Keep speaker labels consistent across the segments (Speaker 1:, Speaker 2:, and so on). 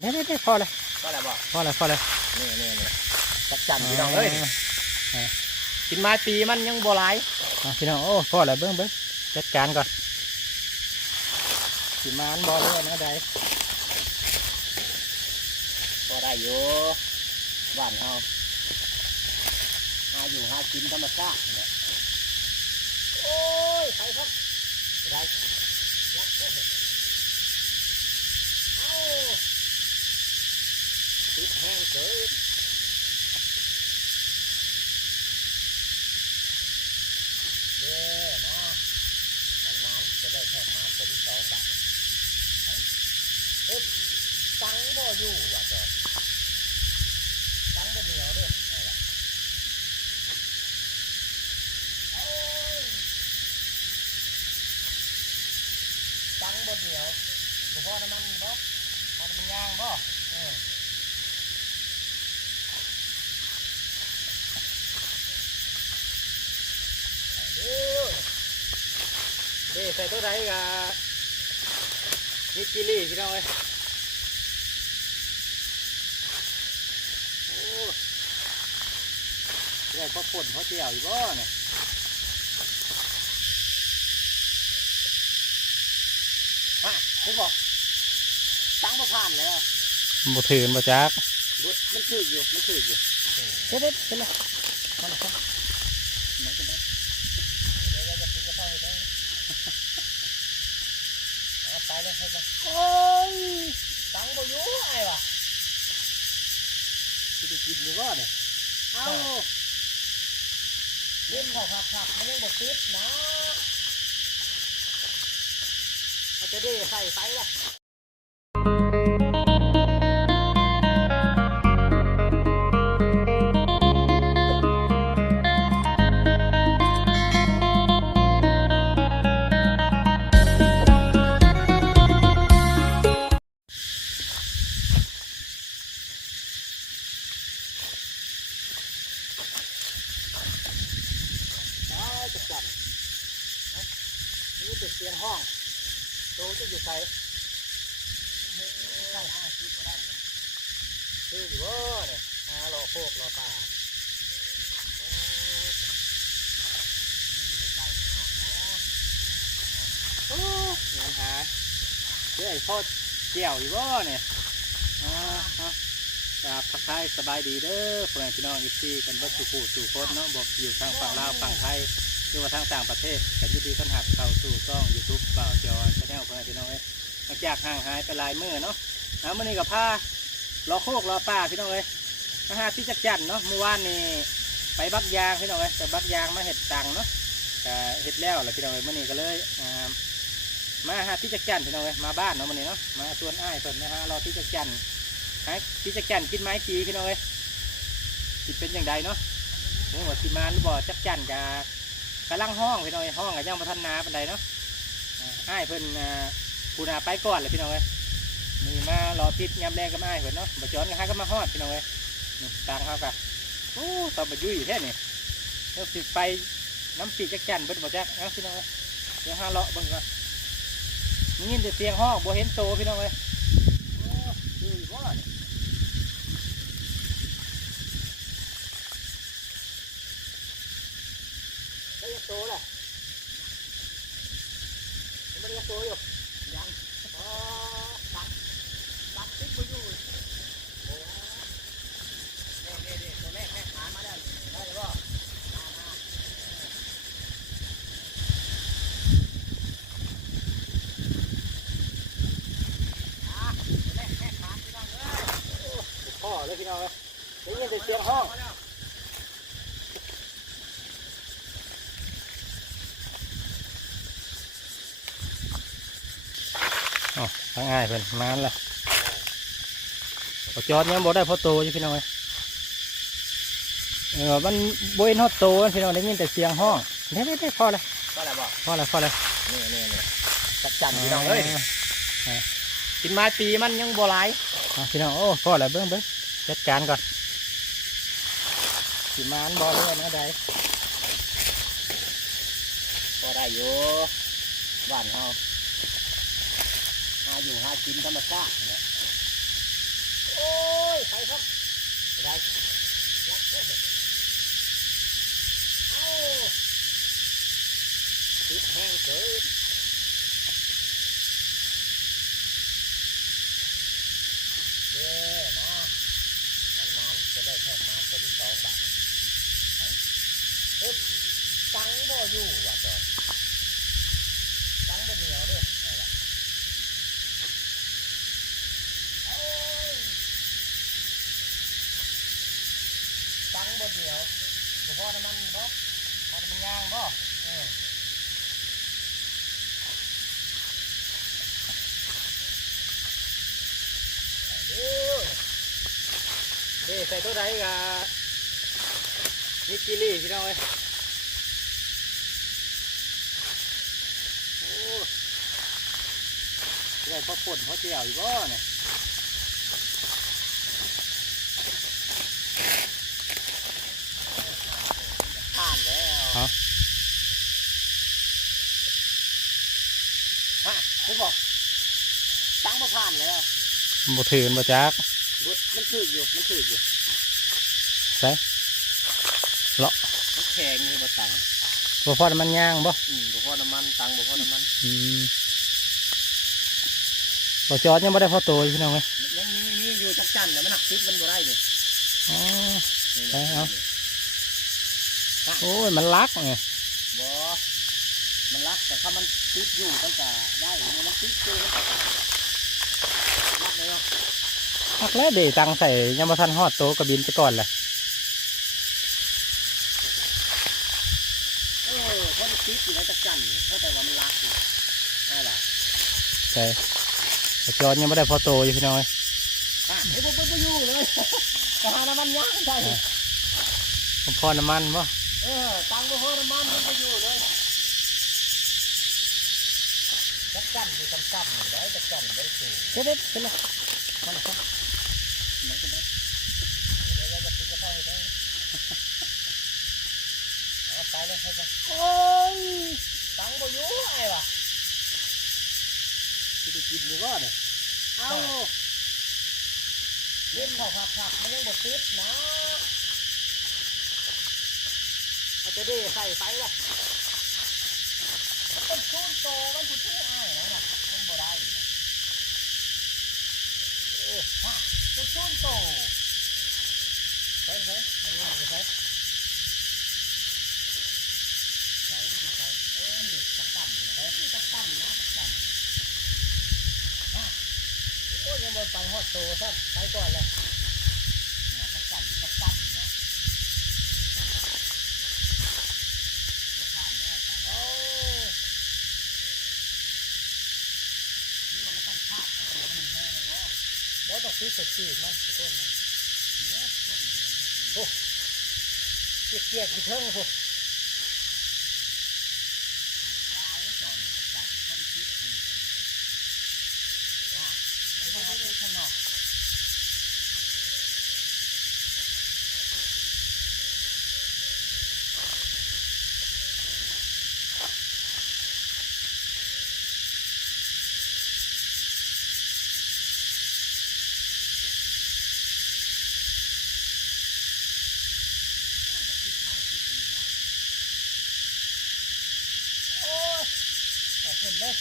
Speaker 1: เด้เด้เด้พอเลย
Speaker 2: ก็แล้วบอก
Speaker 1: พอเลยพอเลย
Speaker 2: นี่นี่นี่จักจันพี่น้องเอ้ย
Speaker 1: เออ
Speaker 2: กินไม้ปีมันยังบ่หลาย
Speaker 1: อะพี่น้องโอ้พอเลยเบิ้งเบิ้งจัดการก่อนสิมานบอเลยนะใด
Speaker 2: ก็ได้อยู่บ้านเฮาหาอยู่หากินธรรมชาติเนี่ยโอ้ยใครครับไรรักเด้อเอ้าติด แห้งเกินเด้มามันมันๆจะได้แค่มันเป็นสองบาทเอ้ยเอ๊ะตังค์บ่อยู่ว่ะจอด ตังค์บ่เหนียวเด้อนั่นล่ะเอ้ยตังค์บ่เหนียวบ่พอน้ำมันบ่พอน้ำมันยางบ่เออเดี๋ยวเด้ใส่ตัวใดกะนิกิลี่พี่น้องเอ้ยโอ้ได้พอฝนพอเจียวอยู่บ่เนี่ยฮะผมบอกตังค์บ่ผ่านเลยอะ
Speaker 1: บ่ถืนบ่จัก
Speaker 2: บุดมันถืออยู่ มันถืออยู่
Speaker 1: เด้เด้เป็นไรพอเลยพอ
Speaker 2: มันจะได้เดี๋ยวจะกินกระเพราให้ได้เอาไปเลยให้ไปโอ้ยตังค์บ่อยู่ไอ้วะที่จะ กินอยู่ก็เนี่ยเอาเล่นข้าวผักมันยังบดติดนะมันจะได้ใส่ไฟละ ใกล้ห้าสิบก็ได้คืออยู่ว่เนี่ยหารอโคกรอปลาโอ้ยนี่ใกล้ๆเนาโอ้งานหาเดี๋ยวไอ้พ่อเกี่ยวอยู่ว่เนี่ยอ่าครับทักทายสบายดีเด้อเพื่อนพี่น้องอีซีกันเบิดสุขูสู่โคตรเนาะบอกอยู่ทางฝั่งลาวฝั่งไทยหรือว่าทางต่างประเทศแต่ยินดีต้อนรับเข้าสู่ช่องยูทูบเปล่าจอยชาแนลเพื่อนพี่น้องเอ้ยหลังจากห่างหายไปหลายมื้อเนาะ เอามื่อนี้กับผ้ารอโคกรอป่าพี่น้องเอ้ยมาหาที่จักจันเนาะเมื่อวานนี่ไปบักยางพี่น้องเอ้ยแต่บักยางมาเห็ดตังเนาะแต่เห็ดแล้วแหละพี่น้องเอ้ยมื่อนี้ก็เลยมาหาที่จักจันพี่น้องเอ้ยมาบ้านเนาะมื่อนี้เนาะมาชวนอ้ายเพิ่นนะฮะรอที่จักจันหาที่จักจันกินไม้ปีพี่น้องเอ้ยสิเป็นอย่างใดเนาะโอ้ว่าสิมาหรือบ่จักจันกะกำลังห้องพี่น้องเอ้ยห้องกับย่างพัฒนาเปันใดเนาะอ่าอ้ายเพิ่นอ่าผู้นาไปก่อนเลยพี่น้องเอ้ย มีมารอติดยามแรงกับอ้าเพิ่นเนาะบ่จอนกันหาก็มาฮอดพี่น้องเอ้ยต่างเฮากะโอ้ตอนบ่ยุ่ยแท้นี่เดี๋ยวสิไปน้ำปีจักจันเบิดบ่จักเอาพี่น้องเอ้ยเดี๋ยวหาเลาะบิ่งก่อนนี่ยินแต่เสียงห้องบ่เห็นโตพี่น้องเอ้ยโอ้อยู่บ่นี่ได้ยังโตแหละยังไม่ได้โตอยู่ยังอ๋อตักตักติ๊กไปอยู่โอ้เด็ดเด็ดเด็ดตัวแรกแม่ขามาแล้วได้หรือเปล่ามามาอะตัวแรกแม่ขาพี่น้องเอ้ยโอ้พ่อเลยพี่น้องเลยได้ ยินแต่เสียงห้อง
Speaker 1: อ๋อทางอ้ายเพิ่นมาแล้วบ่จอดยังบ่ได้พอโตอยู่พี่น้องเอ้ยเออมันบ่เห็นฮอดโตพี่น้องได้ยินแต่เสียงห้องเด้เด้เด้พอเลย
Speaker 2: ก็แล้วบอก
Speaker 1: พอเลยพอเลย
Speaker 2: นี่นี่นี่จักจันพี่น้องเอ้ยากินไม้ปีมันยังบ่หลาย
Speaker 1: อะพี่น้องโอ้พอแล้วเบิ้งเบิ้งจัดการก่อน สิมานบอเลื่อนก็ได้
Speaker 2: บอได้อยู่บ้านเฮาหาอยู่หากินธรรมชาติเนี่ย
Speaker 3: โอ้
Speaker 2: ยใครครับได้รัอาติดแห้งเกิน บ่เหนียวบ่พอน้ำมันบ่พอน้ำมันย่างบ่เออ
Speaker 3: เด้อเด้ใส่ตัวใดกะนิกกิลี่พี่น้องเอ้ยโอ้สิได้พอป่นพอเจียวอยู่บ่เนี่ย
Speaker 2: ผ่านแล้ว
Speaker 1: ฮะ
Speaker 2: ฮะคุณบอกตังค์บ่ผ่านแล้ว
Speaker 1: บ่ถือนบ่จัก
Speaker 2: บุดมันถืออยู่ มันถืออยู่
Speaker 1: ใส่เลาะ
Speaker 2: มันแข็งนี่บ่ตังค์
Speaker 1: บ่พอมันย่างบ่
Speaker 2: อืมบ่พอน้ำมันตังค์บ่พอน้ำมัน
Speaker 1: อืมบ่จอดยังบ่ได้พอโตอยู่พี่น้องเอ้ย
Speaker 2: ยังมีมีอยู่จักจันแต่มันหนักติดมันบ่ได้นี่
Speaker 1: อ๋อ
Speaker 2: นี่
Speaker 1: ไปเอา
Speaker 2: นี่
Speaker 1: โอ้ยมันลักไง
Speaker 2: บ่ มันรักแต่ถ้ามันติดอยู่มันก็ได้มันติดอยู่มันก็รักเลยเนาะ
Speaker 1: ลักแล้วเดตังใส่ยังบ่ทันฮอดโตก็บินไปก่อนแหละ
Speaker 2: เออเพราะมันติดอยู่ในจักจันนี่เพราะแต่ว่ามันรักอยู่ได้ล่ะ
Speaker 1: ใส่บ่จอดยังบ่ได้พอโตอยู่พี่น้องเอ้ย
Speaker 2: อะไอ้พวกมันบ่อยู่เลยไปหาน้ำมันย่างได้
Speaker 1: บ่พอน้ำมันบ่
Speaker 2: เออตังค์บ่พอน้ำมันมันบ่อยู่เลยจั กจันอยู่ต่ำๆนี่ได้จักจันบ่ได้สูง
Speaker 1: เด็ดเป็นไร
Speaker 2: มันก็มันก็ได้เดี๋ยวเราจะกินกระเพราให้ได้เอาไปเลยให้ไปโอ้ยตังบ่อยู่ไอ้วะ
Speaker 3: ที่ได้กินอยู่บ่เนี่ย
Speaker 2: เอาเล่นข้าวผักๆมันยังบ่ติดนะอาจะได้ใส่ไปละมันเป็นชูนโตมันผู้ชู้อ้ายนะน่ะมันบ่ได้นะเออฮะเป็นโตใช่ใส่มันยังไม่ใช่ใช่ใช่เออนี่ตะกั่นนะเออนี่ตะกั่นนะตะกั่นฮะโอ้ยยังบ่ไปฮอดโตซะไปก่อนเลยตะกั่นตะกั่นนะบ่ผ่านแล้วจ้ะโอ้นี่ว่ามันต้องพาดเอาตัวมันแห้งเลยบ่ ซื้องตีสดซื้อมันไปต้นนะเนี่ยโอ้เกลียกๆอยู่เท่งโอ้ ตายแล้วก่อนจับเขาไปคิดคนอะไม่ต้องให้ข้างนอกโอ้ยออกเห็นเลย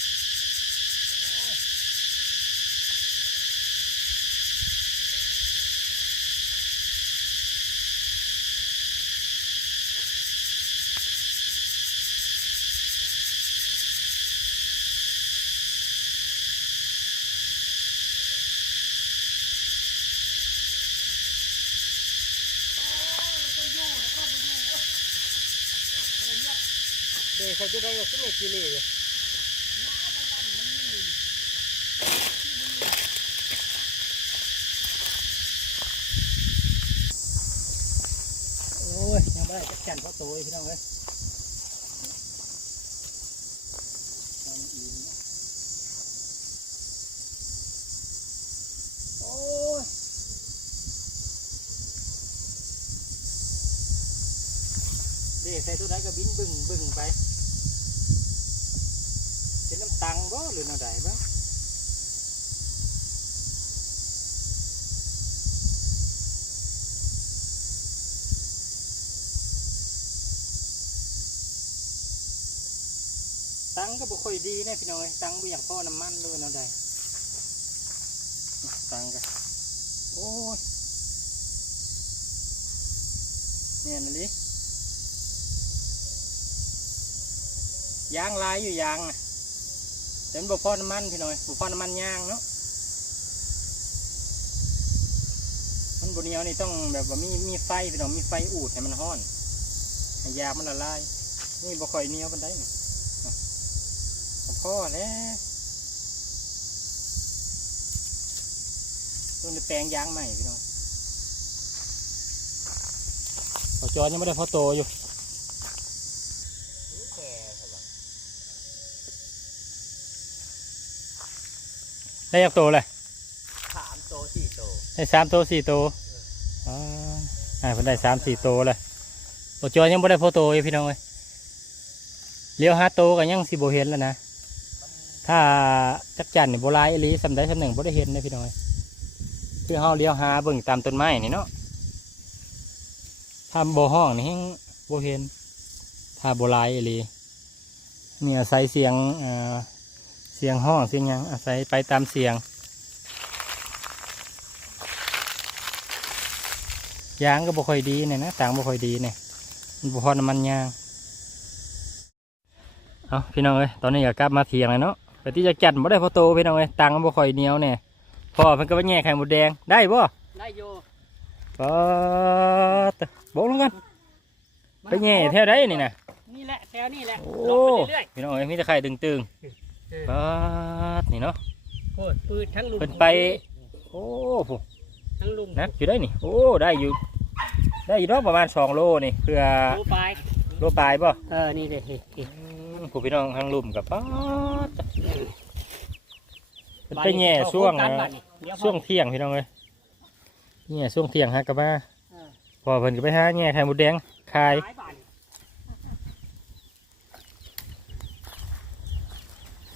Speaker 2: โอ้ย เดี๋ยวใครจะได้ก็ขึ้นเมจิเลย
Speaker 3: โอ้ย ยังไม่ได้จักจันเพราะโตยพี่น้องเอ้ยใส่ตัวใดก็บินบึ้งบึ้งไป ตังบ่หรือน้ำใดบ่ตังก็บ่ค่อยดีนะพี่น้อยตังบ่อย่างพ่อน้ำมันเลยเนาะได้ตังกันโอ้ยเนี่ยนั่นดิยางลายอยู่ยางน่ะ แต่มันบ่พอน้ำมันพี่น้อยบ่พอน้ำมันย่างเนาะมันบนเนียวนี่ต้องแบบว่ามีมีไฟพี่น้องมีไฟอูดให้มันห้อนให้ยามันละลายนี่บ่ค่อยเนียวปานใดนี่พ่อแล้วต้องไปแปลงยางใหม่พี่น้องจอยังไม่ได้พอโตอยู่
Speaker 2: แก่เท่าไหร่
Speaker 1: ได้ยักโตเลย
Speaker 2: สามโตสี่โต
Speaker 1: ได้สามโตสี่โตอ่าอ่าเพิ่นได้สามสี่โตเลยปจอยังไม่ได้พอโตอยู่พี่น้องเลยเลี้ยวหาโตกันยังสิบเห็นแล้วนะถ้าจักจันนี่โบราณอีหลีสำได้สำหนึ่งบ่ได้เห็นนะพี่น้อยคือเฮาเลี้ยวหาเบิ่งตามต้นไม้นี่เนาะถ้าบ่ห้องนี่เฮงบ่เห็นถ้าโบราณอีหลีนี่อาศัยเสียงเอ่อ เสียงห้องเสียงหยังอาศัยไปตามเสียง ยางก็บ่ค่อยดีเนี่ยนะต่างบ่ค่อยดีเนี่ยมันบ่พอน้ำมันยางเอาพี่น้องเอ้ยตอนนี้ก็กลับมาเถียงแล้วเนาะแต่ที่จะจัดบ่ได้พอโตพี่น้องเอ้ยตังค์มันบ่ค่อยเหนียวเนี่ยพ่อเพิ่นก็ไปแง่ไข่หมดแดงได้บ่
Speaker 3: ได้โย
Speaker 1: ก็ตะบอกลงกันไปแง่แถวใดนี่นะ
Speaker 3: นี่แหละแถวนี่แหละ
Speaker 1: โอ้
Speaker 3: ลงไปเรื่อย
Speaker 1: พี่น้องเอ้ยมีแต่ไข่ตึง
Speaker 3: ๆ เอ
Speaker 1: ๆ
Speaker 3: อ
Speaker 1: ก็นี่เนาะ
Speaker 3: โคตรปืนทั้งลุม
Speaker 1: เพิ่นไป โอ้โห
Speaker 3: ทั้งลุม
Speaker 1: นักอยู่ได้นี่ โอ้ได้อยู่ ได้อยู่เนาะประมาณ2โลนี่เพื่อ
Speaker 3: โลไป
Speaker 1: โลปลายบ่
Speaker 3: เออนี่เด็ด
Speaker 1: อืมผู้พี่น้องทางลุ่มกับป๊าดเพิ่นไปแง่ช่วง
Speaker 3: กั
Speaker 1: นะ
Speaker 3: นบัดนี่เดี๋ยว
Speaker 1: ช่วงเที่ยงพี่น้องเอ้ยแง่ช่วงเที่ยงฮะกลับมา
Speaker 3: เออ
Speaker 1: พอเพิ่นก็ไปหาแง่ไข่หมดแดงขาย
Speaker 3: หลายบาทนี่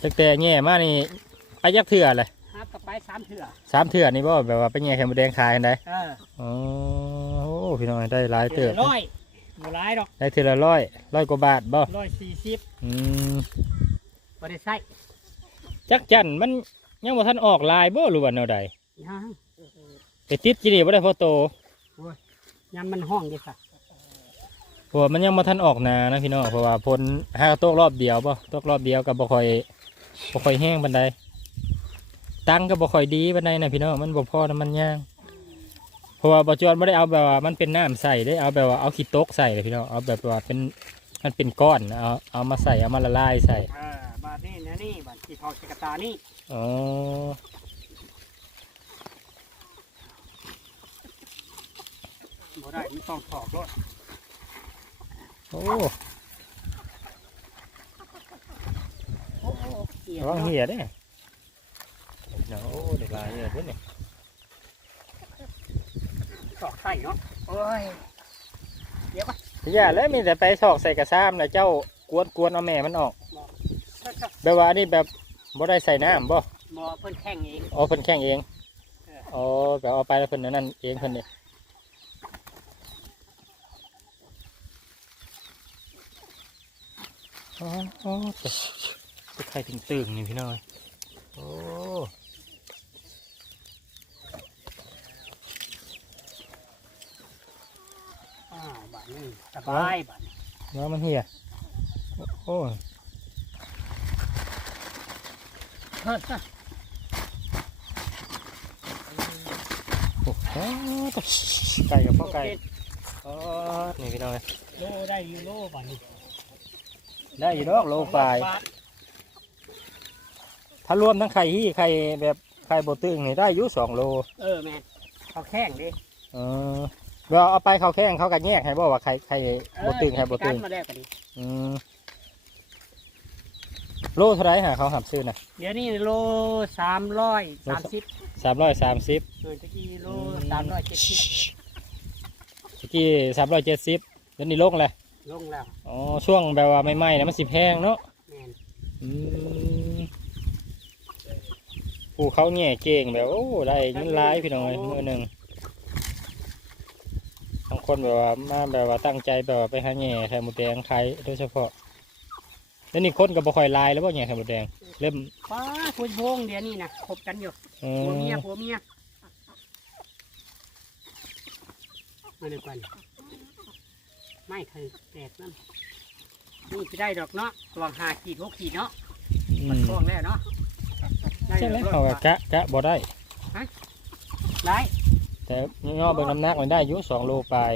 Speaker 1: ตั้งแต่แง่มานี่ไปยักเถื่อเลย
Speaker 3: หาบกลับไปสามเถื่อ
Speaker 1: สามเถื่อนี่บ่แบบว่าไปแง่ไข่หมดแดงขายอันใด
Speaker 3: เออ
Speaker 1: อ๋อโอ้พี่น้องได้หลายเติบ
Speaker 3: ร้อยบ่หลายดอก
Speaker 1: ได้เถื่อละร้อยร้อยกว่าบาทบ่
Speaker 3: ร้อยสี่สิบ
Speaker 1: อืม
Speaker 3: บ่ได้ใส่
Speaker 1: จักจันมันยังบ่ทันออกลายบ่หรือว่าแนวใด
Speaker 3: ยัง
Speaker 1: ไปติดจีนี่บ่ได้พอโต
Speaker 3: ยามมันห้องดิสัก
Speaker 1: เพราะว่ามันยังบ่ทันออกหนานะพี่น้องเพราะว่าพ้นห้าโต๊ะรอบเดียวบ่โต๊ะรอบเดียวก็บ่ค่อย บ่ค่อยแห้งปานใดตังก็บ่ค่อยดีปานใดนะพี่น้องมันบ่พอน้ำมันย่างเพราะว่าบจวนไม่ได้เอาแบบว่ามันเป็นน้ำใส่ได้เอาแบบว่าเอาขี้โต๊กใส่เลยพี่น้องเอาแบบว่าเป็นมันเป็นก้อนนะเอาเอามาใส่เอามาละลายใส่
Speaker 3: เออบาทนี่นะนี่บาทที่ทอดกระตานี่
Speaker 1: อ๋อ
Speaker 3: บ่ได้มันต้องถอกรถ
Speaker 1: โอ้
Speaker 3: โอ้ โหเหี้ย
Speaker 1: ระวังเหียได้โอ้เด็กลายเนี่ยเด้อเนี่ย
Speaker 3: ถอกไข่เนาะโอ้ย
Speaker 1: อย่าแล้วมีแต่ไปสอกใส่กระซ้ำแล้วเจ้ากวนกวนเอาแม่มันออกแบบว่านี่แบบบ่ได้ใส่น้ำบ่
Speaker 3: บ่เพิ่นแข่งเอง
Speaker 1: อ๋อเพิ่นแข่งเอง
Speaker 3: เออ
Speaker 1: อ๋อแบบเอาไปแล้วเพิ่นอันนั่นเองเพิ่นนี่อ๋ออ๋อแต่ ไปใครถึงตึงนี่พี่น้อยโอ้
Speaker 3: อ่าบาทนี่สบายบาทนี่
Speaker 1: แล้วมันเหี่ยโอ้ย
Speaker 3: เฮ้ย
Speaker 1: โอ้โหไก่กับพ่อไก่อ๋อนี่พี่น้อย
Speaker 3: โลได้อยู่โลบาทนี่
Speaker 1: ได้อยู่ดอกโลปลาย
Speaker 3: บท
Speaker 1: ถ้ารวมทั้งไข่ที่ไข่แบบไข่โบตึงนี่ได้อยู่สองโล
Speaker 3: เออแม่นเขาแข่งดิ
Speaker 1: เออเราเอาไปเขาแข้งเขากันแยกให้บอกว่าไข่ไข่โบตึงไข่โบตึง
Speaker 3: กันมาแล้วกันดิ
Speaker 1: อืมโลเท่าไรหาเขาหับซื้อนะ
Speaker 3: เดี๋ยวนี้โลสามร้อยสามสิบ
Speaker 1: สามร้อยสามสิบ
Speaker 3: เออตะกี้โลสามร้อยเจ็ดสิบ
Speaker 1: เมื่อกี้สามร้อยเจ็ดสิบเดี๋ยวนี้ลงเลย
Speaker 3: ลงแล้ว
Speaker 1: อ๋อช่วงแบบว่าไม่ไหม้นะมันสิแพงเนาะ
Speaker 3: แม่น
Speaker 1: อืม ผู้เขาแง่เก่งแบบโอ้ได้เงินร้ายพี่น้องเลยมือหนึ่งบางคนแบบว่ามาแบบว่าตั้งใจแบบว่าไปหาแง่ไข่หมูแดงขายโดยเฉพาะแล้วนี่คนก็บ่ค่อยลายแล้วบ่เนี่ยไข่มดแดงเริ่ม
Speaker 3: ป้าคุยโพงเดี๋ยวนี้นะคบกันอยู่
Speaker 1: เอ่
Speaker 3: ผัวเมีย
Speaker 1: อ
Speaker 3: ผัวเมียมาดูกันไม่เคยแตกนั่นนี่จะได้ดอกเนาะระวังหาขีดหกขีดเนาะ
Speaker 1: อื
Speaker 3: มัน
Speaker 1: ม
Speaker 3: ช่วงแล้วเนาะได้
Speaker 1: ใช่ไหม
Speaker 3: ดอก
Speaker 1: เขาก็กะกะบ่ได้
Speaker 3: ได้
Speaker 1: แต่ย่อเบิ่งน้ำหนักมันได้อยู่สองโลปลาย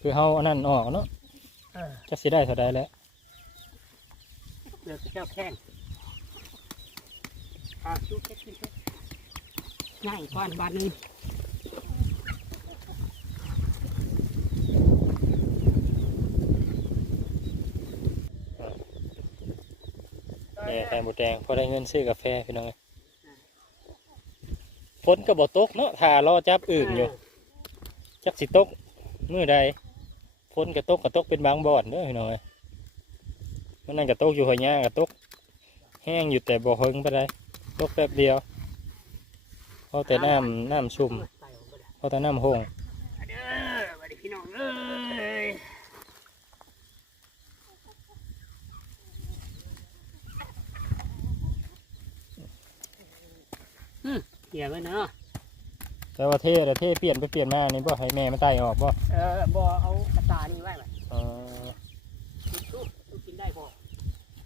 Speaker 1: คือเฮาอันนั้นออกเนาะ
Speaker 3: เออ
Speaker 1: จะสิได้เท่าใดแล้ว
Speaker 3: เหลือเจ้าแข้งอ่าชูเช็คชูเช็คง่ายก่อนบาทหนึง
Speaker 1: นี่ไข่มดแดงพอได้เงินซื้อกาแฟพี่น้องเอ้ย ฝนก็บ่ตกเนาะถ้ารอจับอื่นอยู่จักสิตกมื้อใดฝนก็ตกก็ตกเป็นบางบ่อนเด้อพี่น้องเอ้ยมันนั่นก็ตกอยู่หอยหญ้าก็ตก แห้งอยู่แต่บ่เฮิงปานใดตกแป๊บเดียวพอแต่น้ำน้ำชุ่ม
Speaker 3: ใส่ออกไปเลย
Speaker 1: พอแต่น้ำห้อง
Speaker 3: เด้อสวัสดีพี่น้องเอ้ยอืม เกี่ยวไว้เนาะ
Speaker 1: แต่ว่าเทแต่เทเปลี่ยนไปเปลี่ยนมานี่บ่ให้แม่มันไต่ออกบ่
Speaker 3: เออบ่เอากระตานี่ไว้แบบ
Speaker 1: เออ
Speaker 3: สู้สู้กินได้บ่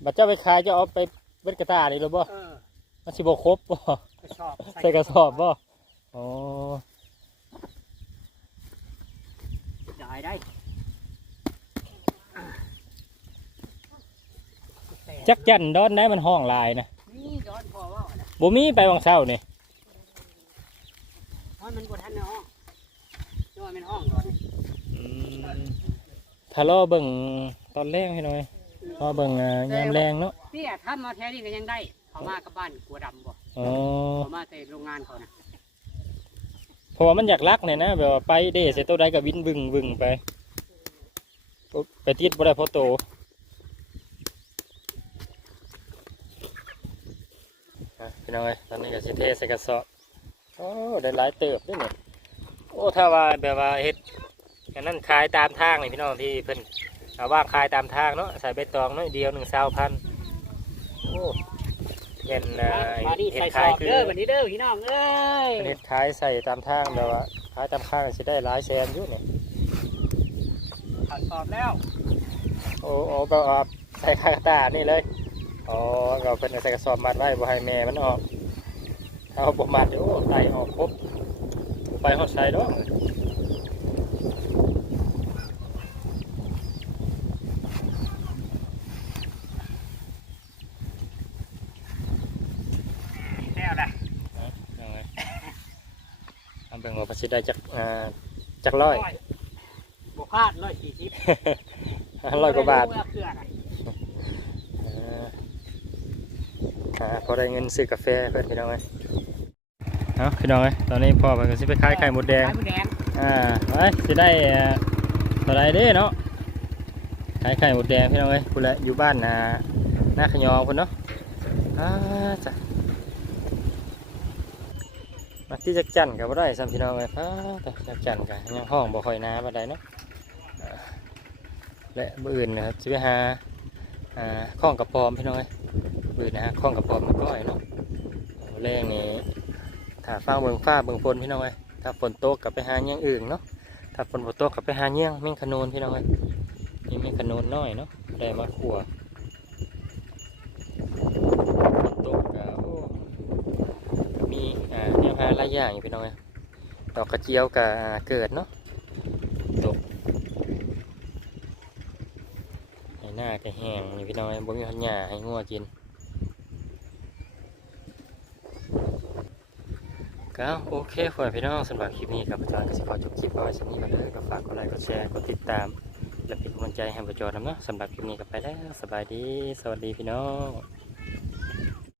Speaker 1: บัดเจ้าไปขายเจะเอาไปเบ็ดกระตานี่หรือบ่
Speaker 3: เออ
Speaker 1: มันสิบ่ครบบ่
Speaker 3: กระสอบ
Speaker 1: ใส่กระสอบบ่อ๋อ
Speaker 3: ได้ได้อะ
Speaker 1: จักจันดอนได้มันห้องลายนะ
Speaker 3: นี่ย้อนพอว่าน่ะ
Speaker 1: บ่มีไปวังเช้านี่
Speaker 3: เพราะมันบ่ทันในห้องย้อนเป็นห้องก่อนนี่
Speaker 1: อืมถ้ารอเบิ่งตอนแรกให้หน่อยรอเบิ่งอ่ายามแรงเนาะ
Speaker 3: นี่ทำมาแท้นี่ก็ยังได้เขามากับบ้านกัวดำบ่
Speaker 1: อ๋อ
Speaker 3: เขามาแต่โรงงานเขานะ
Speaker 1: เพราะว่ามันอยากลักเนี่ยนะแบบว่าไปเด้เสร็จตัวใดก็วินวึงวึงไปปุ๊บไปติดบ่ได้เพราะโต อะพี่น้องเอ้ยตอนนี้ก็สิเทใส่กระสอบ โอ้ได้หลายเติบด้วยเนี่ยโอ้ถ้าว่าแบบว่าเฮ็ดอันนั้นขายตามทางนี่พี่น้องที่เพิ่นเอาว่างขายตามทางเนาะใส่ใบตองน้อยเดียวหนึ่งสาวพันโอ้เห็นอ่า
Speaker 3: มานี่
Speaker 1: เห็
Speaker 3: ใส่
Speaker 1: น
Speaker 3: ส
Speaker 1: ขา
Speaker 3: อยบ
Speaker 1: คือ
Speaker 3: เด้อวันนี้เด้อพี่น้องเอ้ย
Speaker 1: เห็ดขายใส่ตามทางแบบว่าขายตามข้างสิได้หลายแสนอยู่เนี่ย
Speaker 3: ขัดสอบแล้ว
Speaker 1: โอ้โอ้แบบว่าใส่คากระตานี่เลยอ๋อเราเป็นใส่กระสอบมัดไว้บ่ให้แม่มันออก เอาบ่มัดเดี๋ยวโอ้ไตออกครบไปหอดใส่ดอก
Speaker 3: แล้วแหละ
Speaker 1: เอาไงทำเป็นว่าประสิได้จักอ่าจักร้อย
Speaker 3: บวกพลาดร้อยสี่สิบ
Speaker 1: ร้อยกว่าบาท
Speaker 3: เพื่ออะไร
Speaker 1: อ่าอ่าพอได้เงินซื้อกาแฟเพื่อนพี่น้องไหม เอาพี่น้องไหมตอนนี้พ่อไปก็สิไปขายไข่หมดแดง
Speaker 3: ไข่มดแดง
Speaker 1: อ่าไว้สิได้เอ่อเท่าไรเด้เนาะขายไข่หมดแดงพี่น้องเอ้ยคุณละอยู่บ้านนาหน้าขยองคุณเนาะอ่าจ้ะมาที่จักจันกับบ่ได้ซ้ำพี่น้องเอ้ยอ่าแต่จักจันกันยังห้องบ่ค่อยนาบ่ได้เนาะอ่าและมื้ออื่นนะครับสิไปหาอ่าข้องกระปอมพี่น้องเอ้ยมื้ออื่นนะฮะข้องกระปอมมันก้อยเนาะแรงนี่ ถ้าฟ้าเบิ่งฟ้าเบิ่งฝนพี่น้องเอ้ยถ้าฝนตกกลับไปหาเงี้ยงอื่นเนาะถ้าฝนบ่ตกกลับไปหาเงี้ยงแมงขนูนพี่น้องเอ้ยนี่แมงขนูนน้อยเนาะได้มาขัวฝนตกก็โอ้ก็มีอ่าแนวหาหลายอย่างอยู่พี่น้องเอ้ยดอกกระเจียวก็อ่าเกิดเนาะตกให้หน้าก็แห้งพี่น้องเอ้ยบ่มีหันหญ้าให้งัวกิน ก็โอเคฝนพี่น้องสำหรับคลิปนี้กับอาจารย์ก็จะขอจบคลิปเอาไว้สักนี้ก่อนเลยก็ฝากกดไลค์กดแชร์กดติดตามและเป็นกำลังใจให้ประจอดนะเนาะสำหรับคลิปนี้ก็ไปแล้วสบายดี สวัสดีพี่น้อง